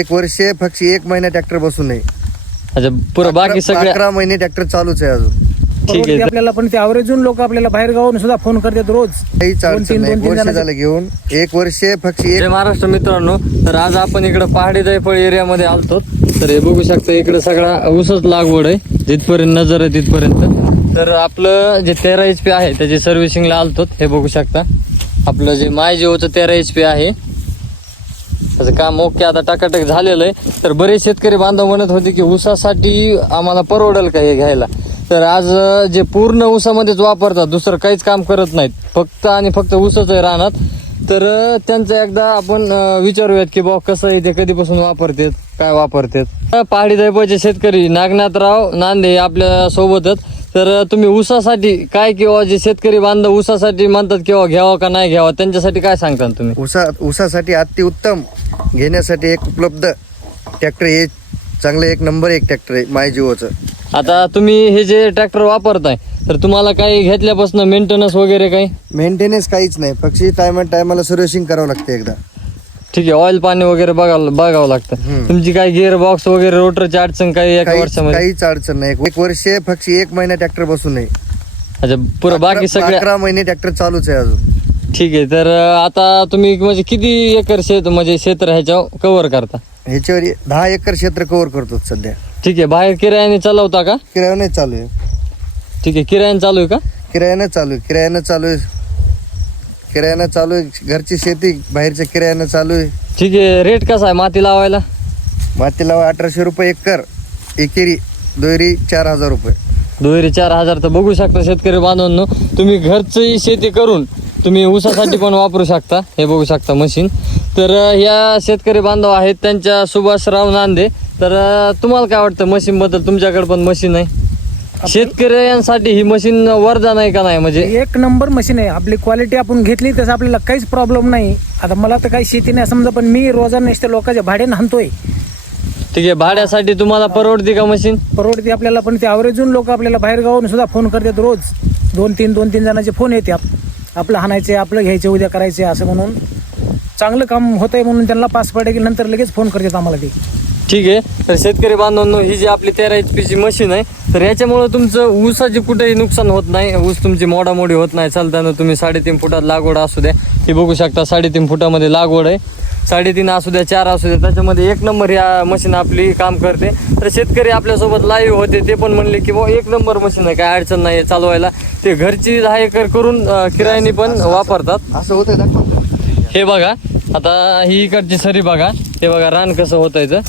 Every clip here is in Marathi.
1 वर्ष फक्त 1 महिना ट्रॅक्टर बसून नाही. अच्छा, पुरं बाकी सगळे 11 महिने ट्रॅक्टर चालूच आहे अजून. ठीक आहे. आपल्याला पण ते आवर्जून लोक आपल्याला बाहेर गावून सुद्धा फोन करतात रोज. काहीच अडचण नाही. 1 वर्ष झालं घेऊन. 1 वर्ष फक्त जय महाराष्ट्र मित्रांनो, तर आज आपण इकडे पहाडी जायफळ एरियामध्ये आलतो. तर हे बघू शकता इकडे सगळा ऊसच लागवड आहे, जिथपर्यंत नजर आहे तिथपर्यंत. तर आपलं जे 13 HP आहे त्याची सर्व्हिसिंगला आलतो. हे बघू शकता आपलं जे माय जिओचं 13 HP आहे त्याचं काम ओके आता टाकाटक झालेलं आहे. तर बरेच शेतकरी बांधव म्हणत होते की ऊसासाठी आम्हाला परवडेल का हे घ्यायला. तर आज जे पूर्ण ऊसामध्येच वापरतात, दुसरं काहीच काम करत नाहीत, फक्त आणि फक्त ऊसच आहे रानात. तर त्यांचं एकदा आपण विचारूयात की बाबा कसं आहे ते, कधीपासून वापरतात, काय वापरतात. पहाडी दैपाचे शेतकरी नागनाथराव नांदे आपल्या सोबतच. तर तुम्ही ऊसासाठी काय, किंवा जे शेतकरी बांधव ऊसासाठी म्हणतात किंवा घ्यावा का नाही घ्यावा, त्यांच्यासाठी काय सांगता तुम्ही? ऊसासाठी अतिउत्तम घेण्यासाठी एक उपलब्ध ट्रॅक्टर हे चांगलं 1 नंबर 1 ट्रॅक्टर आहे माय जिओचं. आता तुम्ही हे जे ट्रॅक्टर वापरताय तर तुम्हाला काही घेतल्यापासून मेंटेनन्स वगैरे काही? मेंटेनन्स काहीच नाही, फक्त टायमाला सर्व्हिसिंग करावं लागते एकदा. ठीक आहे, ऑइल पाणी वगैरे बघावं लागतं. तुमची काही गिअर बॉक्स वगैरे रोटरची अडचण काही एका वर्षामध्ये? काहीच अडचण नाही. 1 वर्ष फक्त 1 महिना ट्रॅक्टर बसून नाही. अच्छा, पुरं बाकी सगळे 11 महिने ट्रॅक्टर चालूच आहे अजून. ठीक आहे. तर आता तुम्ही म्हणजे किती एकर क्षेत्र ह्याच्या कव्हर करता? ह्याच्यावर 10 एकर क्षेत्र कव्हर करतो सध्या. ठीक आहे. बाहेर किरायाने चालवता का? किरायाने चालू आहे. ठीक आहे, किरायाने चालू आहे का? किरायानं चालू आहे. घरची शेती बाहेरच्या किरायानं चालू आहे. ठीक आहे. रेट कसा आहे माती लावायला? माती लावा 1800 रुपये एकर, एकेरी दोयरी 4000 रुपये. दुहेरी 4000. तर बघू शकता शेतकरी बांधवांनो, तुम्ही घरची शेती करून तुम्ही ऊसासाठी पण वापरू शकता. हे बघू शकता मशीन. तर या शेतकरी बांधव आहेत त्यांच्या सुभाषराव नांदे. तर तुम्हाला काय वाटतं मशीन बद्दल? तुमच्याकडे पण मशीन आहे, शेतकऱ्यांसाठी ही मशीन वरदान आहे का नाही? म्हणजे 1 नंबर मशीन आहे. आपली क्वालिटी आपण घेतली तसं आपल्याला काहीच प्रॉब्लेम नाही. आता मला तर काही शेती नाही समजा, पण मी रोजाना नुसते लोकांच्या भाड्याने हाणतोय. ठीक आहे. भाड्यासाठी तुम्हाला परवडते का मशीन? परवडते आपल्याला, पण ते आवर्जून लोक आपल्याला बाहेर गावून सुद्धा फोन करतात रोज. 2-3 जणांचे फोन येते, आपलं हाणायचे, आपलं घ्यायचे, उद्या करायचे असं म्हणून. चांगलं काम होत आहे म्हणून त्यांना पास पडे की नंतर लगेच फोन करतात आम्हाला ते. ठीक आहे. तर शेतकरी बांधवांनो, ही जी आपली 13 HP ची मशीन आहे, तर याच्यामुळे तुमचं ऊसाचे कुठेही नुकसान होत नाही. ऊस तुमची मोडामोडी होत नाही. चालताना तुम्ही 3.5 फुटात लागवड असू द्या, ही बघू शकता 3.5 फुटामध्ये लागवड आहे. 3.5 असू द्या, 4 असू द्या, त्याच्यामध्ये 1 नंबर या मशीन आपली काम करते. तर शेतकरी आपल्यासोबत लाईव्ह होते, ते पण म्हणले की 1 नंबर मशीन आहे, काय अडचण नाही चालवायला. ते घरची 10 एकर करून किरायाने पण वापरतात. असं होतंय दाखव. हे बघा, आता ही इकडची सरी बघा, हे बघा रान कसं होतायचं.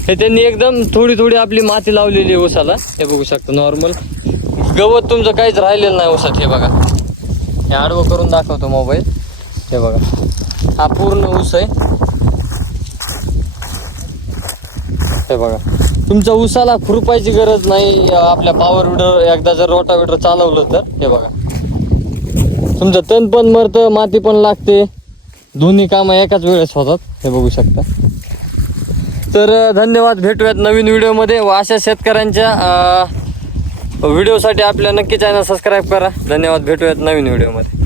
हे त्यांनी एकदम थोडी आपली माती लावलेली आहे ऊसाला. हे बघू शकता नॉर्मल गवत तुमचं काहीच राहिलेलं नाही ऊसात. हे बघा, हे आडवं करून दाखवतो मोबाईल. हे बघा, हा पूर्ण ऊस आहे. हे बघा, तुमच्या ऊसाला खुरपायची गरज नाही. आपल्या पॉवर विडर एकदा जर रोटावेटर चालवलं तर हे बघा, तुमचं तण पण मरतं, माती पण लागते, दोन्ही कामं एकाच वेळेस होतात. हे बघू शकता. तर धन्यवाद. भेटूयात नवीन व्हिडिओमध्ये. व अशा शेतकऱ्यांच्या व्हिडिओसाठी आपल्या नक्की चॅनल सबस्क्राईब करा. धन्यवाद. भेटूयात नवीन व्हिडिओमध्ये.